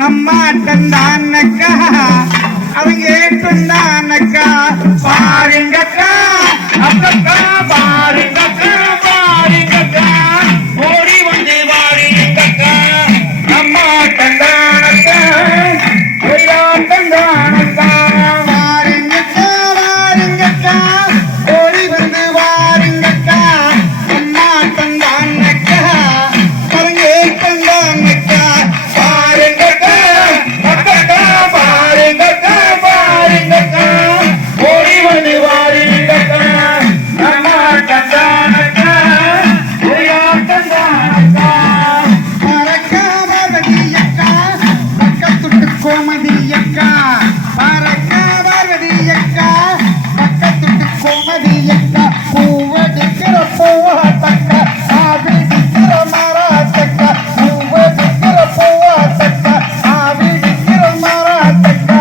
நம்ம ஆட்டந்தானக்கா அவங்க ஏட்டந்தானக்கா பாருங்கக்கா அப்பக்கா பாருங்கக்கா. மதியக்கா பூவடிக்கிற பூவாட்டக்கா ஆவிடிக்கிற மராட்டக்கா பூவடிக்கிற பூவாட்டக்கா ஆவிடிக்கிற மராட்டக்கா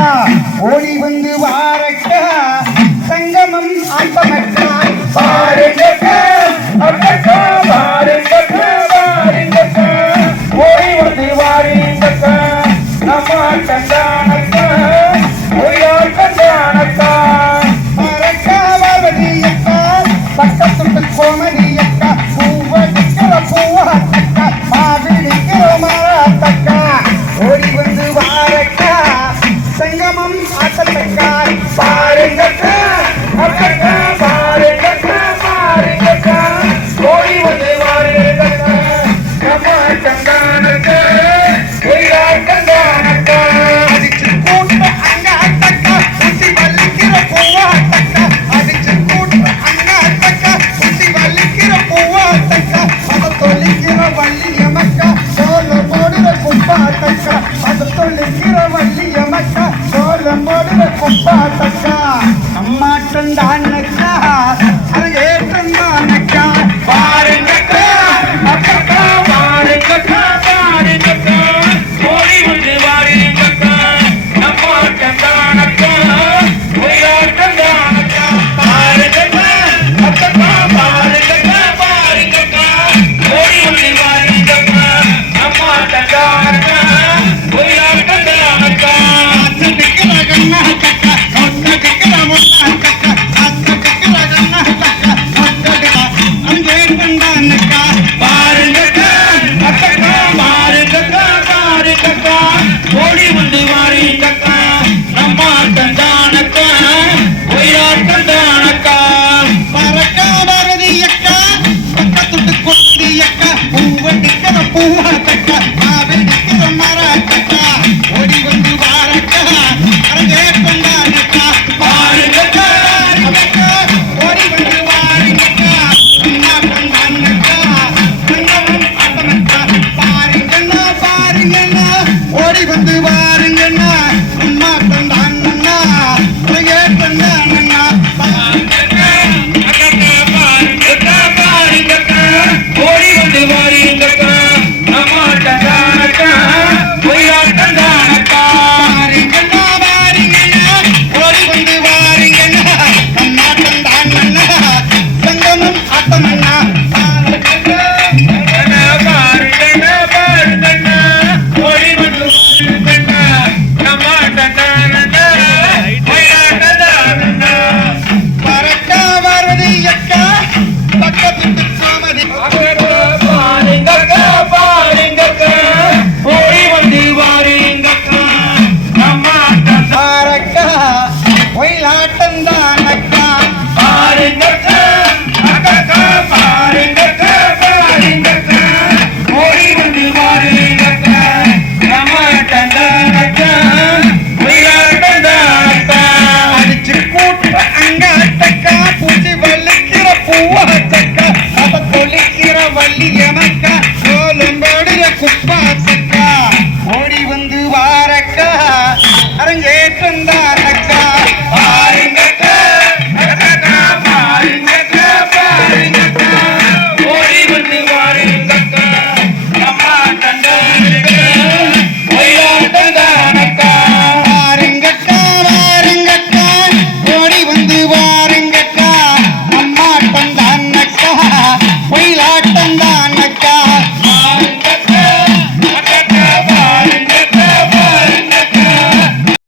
ஓடி வந்து வாரக்கா சங்கமம் ஆட்டமக்கா பாருங்கக்கா அட்டக்கா பாருங்கக்கா பாருங்கக்கா ஓடி வந்து வாருங்கக்கா நம்ம ஆட்டங்கா பத்துக்கு கோமதி அக்கா பூவடிக்கிற பூவாத்தக்கா மாவிடிக்கிற மாறாத்தக்கா ஓடி வந்து வாரக்கா சங்கமம் ஆட்டத்தக்கா பூவாட்டக்கா 我操